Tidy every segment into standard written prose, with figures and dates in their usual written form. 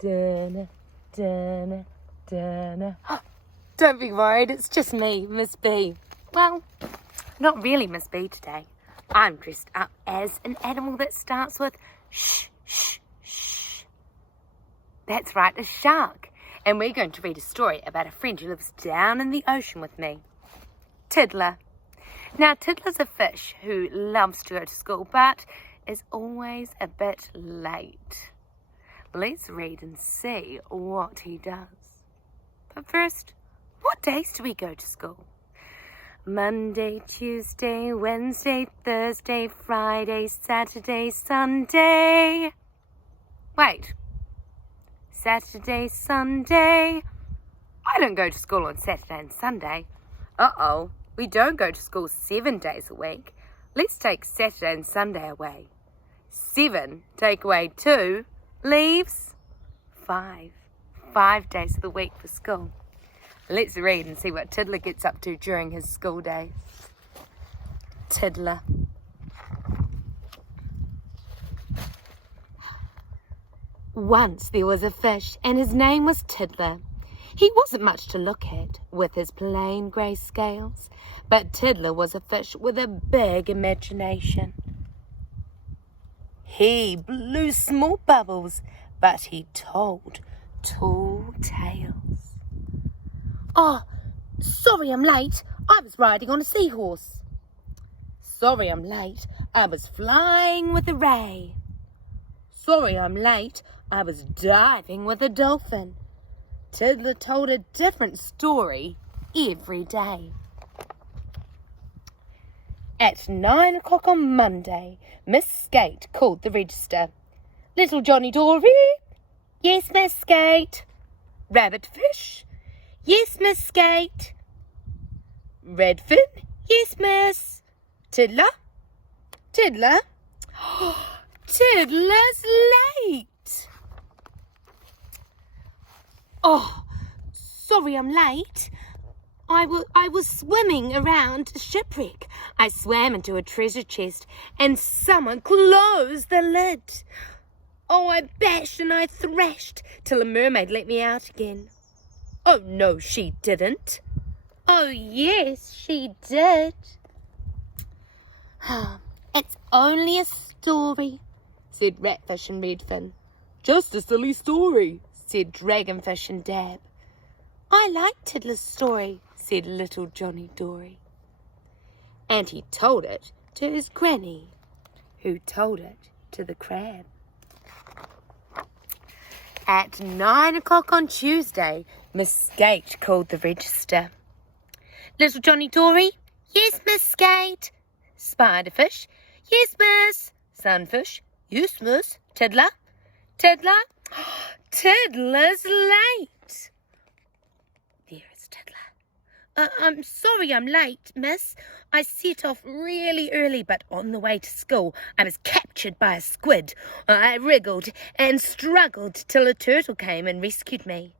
Dunna, dunna, dunna. Don't be worried, it's just me, Miss B. Well, not really Miss B today. I'm dressed up as an animal that starts with shh, shh, shh. That's right, a shark. And we're going to read a story about a friend who lives down in the ocean with me. Tiddler. Now, Tiddler's a fish who loves to go to school, but is always a bit late. Let's read and see what he does. But first, what days do we go to school? Monday, Tuesday, Wednesday, Thursday, Friday, Saturday, Sunday. Wait. Saturday, Sunday. I don't go to school on Saturday and Sunday. Uh-oh, we don't go to school 7 days a week. Let's take Saturday and Sunday away. 7 take away 2 leaves 5. 5 days of the week for school. Let's read and see what Tiddler gets up to during his school days. Tiddler. Once there was a fish, and his name was Tiddler. He wasn't much to look at, with his plain grey scales, but Tiddler was a fish with a big imagination. He blew small bubbles, but he told tall tales. Oh, sorry I'm late. I was riding on a seahorse. Sorry I'm late. I was flying with a ray. Sorry I'm late. I was diving with a dolphin. Tiddler told a different story every day. At 9 o'clock on Monday, Miss Skate called the register. Little Johnny Dory? Yes, Miss Skate. Rabbit Fish? Yes, Miss Skate. Redfin? Yes, Miss. Tiddler? Tiddler? Tiddler's late. Oh, sorry I'm late. I was swimming around a shipwreck. I swam into a treasure chest and someone closed the lid. Oh, I bashed and I thrashed till a mermaid let me out again. Oh, no, she didn't. Oh, yes, she did. It's only a story, said Ratfish and Redfin. Just a silly story, said Dragonfish and Dab. I like Tiddler's story, said little Johnny Dory. And he told it to his granny, who told it to the crab. At 9 o'clock on Tuesday, Miss Skate called the register. Little Johnny Dory? Yes, Miss Skate. Spiderfish? Yes, Miss. Sunfish? Yes, Miss. Tiddler? Tiddler? Tiddler's late. There is Tiddler. I'm sorry I'm late, Miss. I set off really early, but on the way to school I was captured by a squid. I wriggled and struggled till a turtle came and rescued me.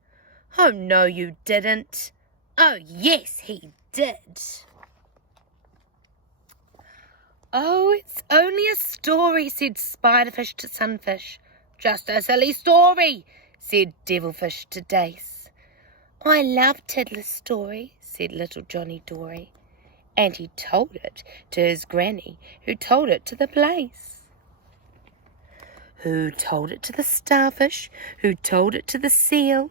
Oh, no, you didn't. Oh, yes, he did. Oh, it's only a story, said Spiderfish to Sunfish. Just a silly story, said Devilfish to Dace. I love Tiddler's story, said little Johnny Dory. And he told it to his granny, who told it to the place. Who told it to the starfish, who told it to the seal,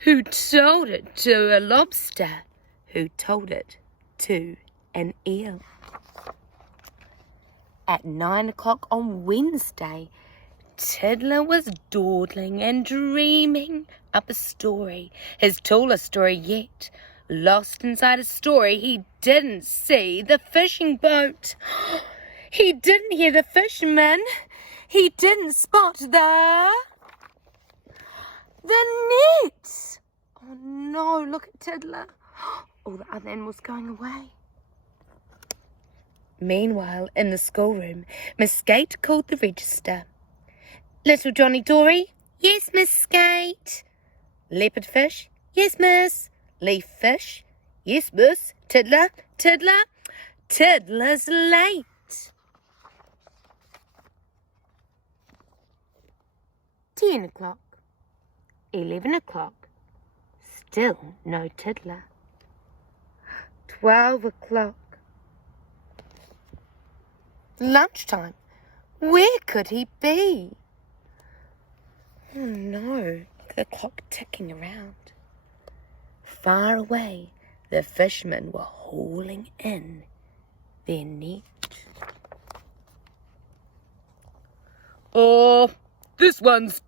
who told it to a lobster, who told it to an eel. At 9 o'clock on Wednesday, Tiddler was dawdling and dreaming up a story, his tallest story yet. Lost inside a story, he didn't see the fishing boat. He didn't hear the fisherman. He didn't spot the net. Oh no, look at Tiddler. All the other animals going away. Meanwhile, in the schoolroom, Miss Skate called the register. Little Johnny Dory? Yes, Miss Skate. Leopard fish? Yes, Miss. Leaf fish? Yes, Miss. Tiddler? Tiddler? Tiddler's late. 10 o'clock. 11 o'clock. Still no Tiddler. 12 o'clock. Lunchtime. Where could he be? Oh no, look at the clock ticking around. Far away, the fishermen were hauling in their net. Oh, this one's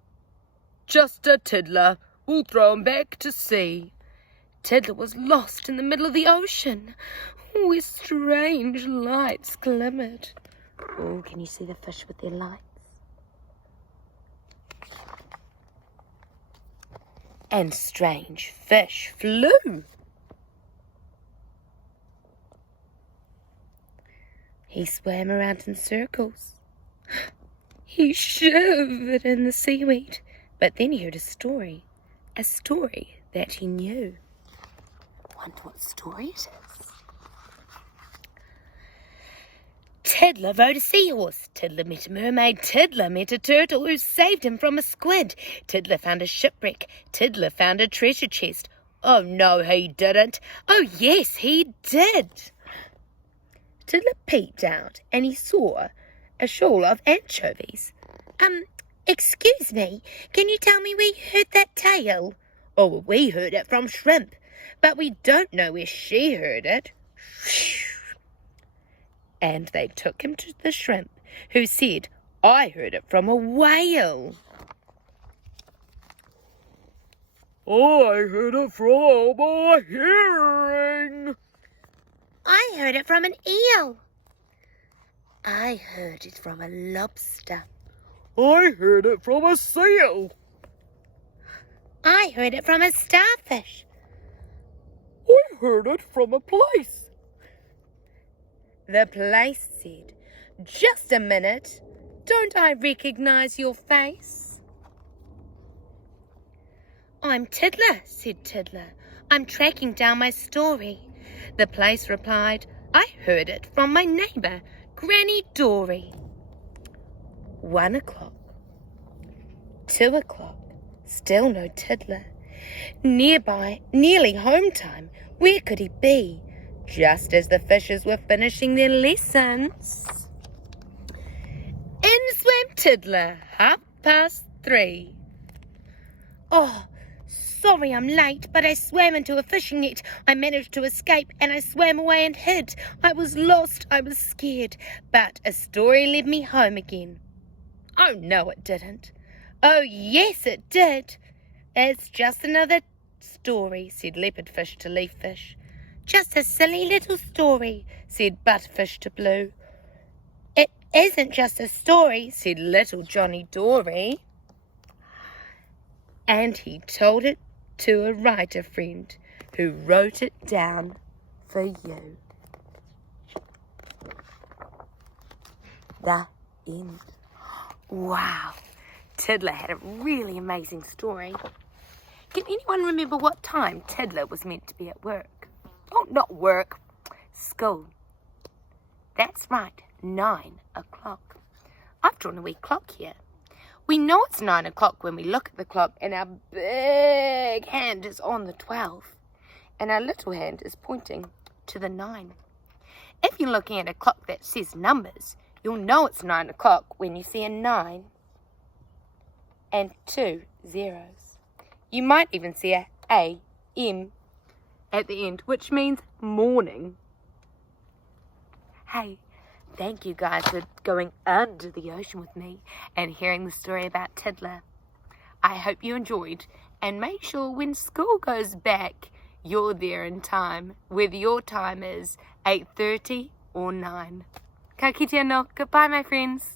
just a Tiddler. We'll throw him back to sea. Tiddler was lost in the middle of the ocean, where strange lights glimmered. Oh, can you see the fish with their lights? And strange fish flew. He swam around in circles. He shivered in the seaweed, but then he heard a story that he knew. Wonder what story it is. Tiddler rode a seahorse. Tiddler met a mermaid. Tiddler met a turtle who saved him from a squid. Tiddler found a shipwreck. Tiddler found a treasure chest. Oh, no, he didn't. Oh, yes, he did. Tiddler peeped out and he saw a shoal of anchovies. Excuse me, can you tell me where you heard that tale? Oh, well, we heard it from Shrimp, but we don't know where she heard it. And they took him to the Shrimp, who said, I heard it from a whale. I heard it from a herring. I heard it from an eel. I heard it from a lobster. I heard it from a seal. I heard it from a starfish. I heard it from a place. The place said, just a minute, don't I recognize your face? I'm Tiddler, said Tiddler. I'm tracking down my story. The place replied, I heard it from my neighbour, Granny Dory. 1 o'clock. 2 o'clock. Still no Tiddler. Nearby, nearly home time. Where could he be? Just as the fishes were finishing their lessons. In swam Tiddler, 3:30. Oh, sorry I'm late, but I swam into a fishing net. I managed to escape and I swam away and hid. I was lost, I was scared, but a story led me home again. Oh, no, it didn't. Oh, yes, it did. It's just another story, said leopardfish to leaffish. Just a silly little story, said butterfish to blue. It isn't just a story, said little Johnny Dory. And he told it to a writer friend who wrote it down for you. The end. Wow, Tiddler had a really amazing story. Can anyone remember what time Tiddler was meant to be at work? Oh, not work, school. That's right, 9 o'clock. I've drawn a wee clock here. We know it's 9 o'clock when we look at the clock and our big hand is on the 12 and our little hand is pointing to the 9. If you're looking at a clock that says numbers, you'll know it's 9 o'clock when you see a 9 and 2 zeros. You might even see a A-M at the end, which means morning. Hey, thank you guys for going under the ocean with me and hearing the story about Tiddler. I hope you enjoyed, and make sure when school goes back, you're there in time, whether your time is 8:30 or 9. Ka kite anō. Goodbye, my friends.